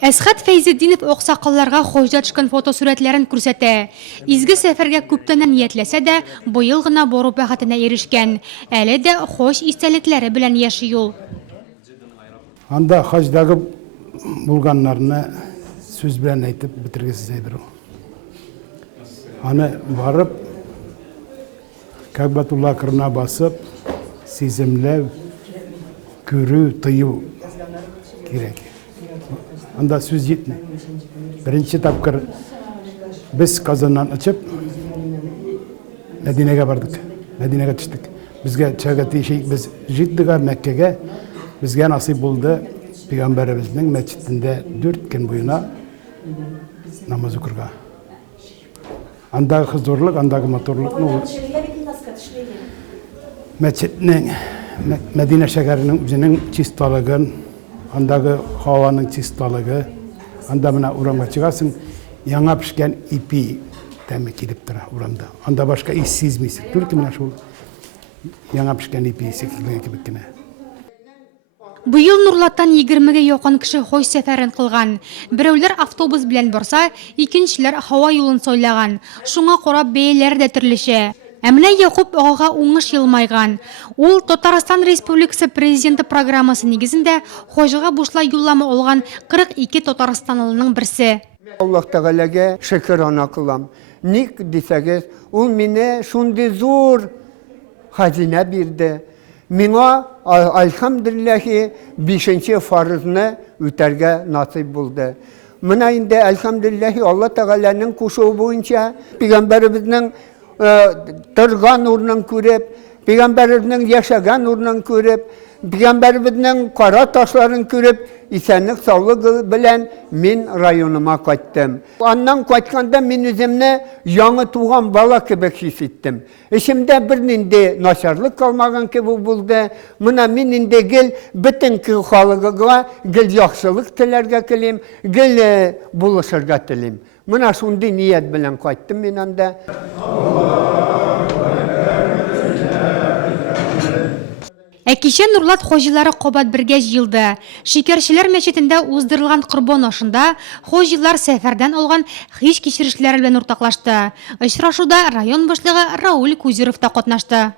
Әсхат Фәйзетдинов оқсақалларға хожда түшкән фотосурәтләрен күрсәтә. Изге сәфәргә күптәннән ниятләсә дә, быел гына бару бәхетенә ирешкән. Әле дә хош истәлекләре белән яши ул. Анда хаҗдагы булганнарны сүз белән әйтеп бетергесез әйбер ул. Аны барып, Кәгъбәтулла кырына басып, сиземләү, күрү, тыю кирәк. Анда сүз җитми. Беренче тапкыр без Казаннан очып Мәдинәгә бардык. Мәдинәгә төштек. Безгә чыгып тишек без җиттек Мәккәгә. Безгә насыйп булды Пәйгамбәребезнең мәчетендә 4 көн буена намаз укырга. Андагы хозурлык, андагы моторлыкны мәчетнең Мәдинә шәһәренең үзенең чисталыгын, андагы һаваның чисталыгы, анда менә урамга чыгасың, яңа пешкән ипи тәме килеп тора урамда. Анда башка ис сизмисең. Түлке менә шул яңа пешкән ипи сикилгән кебек кенә. Быел Нурлаттан 20-гә якын кеше хoj сәфәрен кылган. Берәүләр автобус белән барса, икенчеләр һава юлын сайлаган. Шуңа карап бәяләр дә төрлечә. Ә менә Якуб агага уңыш елмайган. Ул Татарстан Республикасы президенты программасы нигезендә хожга бушлай юллама алган 42 татарстанлының берсе. Аллаһ Тәгаләгә шөкранә кылам. Ник дисәгез, ул мине шундый зур хәзинә бирде. Миңа әлхәмдүлилләһи 5-нче фарызны үтәргә насыйп булды. Менә инде әлхәмдүлилләһи Аллаһ Тәгаләнең кушуы буенча Пәйгамбәребезнең торган урынын күреп, Пәйгамбәребезнең яшәгән урынын күреп, Пәйгамбәребезнең кара ташларын күреп, исәнлек саулык белән мин районыма кайттым. Аннан кайтканда мин үземне яңа туган бала кебек хис иттем. Эчемдә бернинди начарлык калмаган кебек булды. Менә мин инде гел бөтен халыгыга гел яхшылык теләргә телим, гел булышырга телим. Менә шундый ният белән кайттым мин анда. Ә кичә Нурлат хоҗилары кабат бергә җыелды. Шикәрчеләр мәчетендә уздырылган корбан ашында хоҗилар сәфәрдән алган хис кичерешләре белән уртаклашты. Очрашуда район башлыгы Рауль Кузеров та катнашты.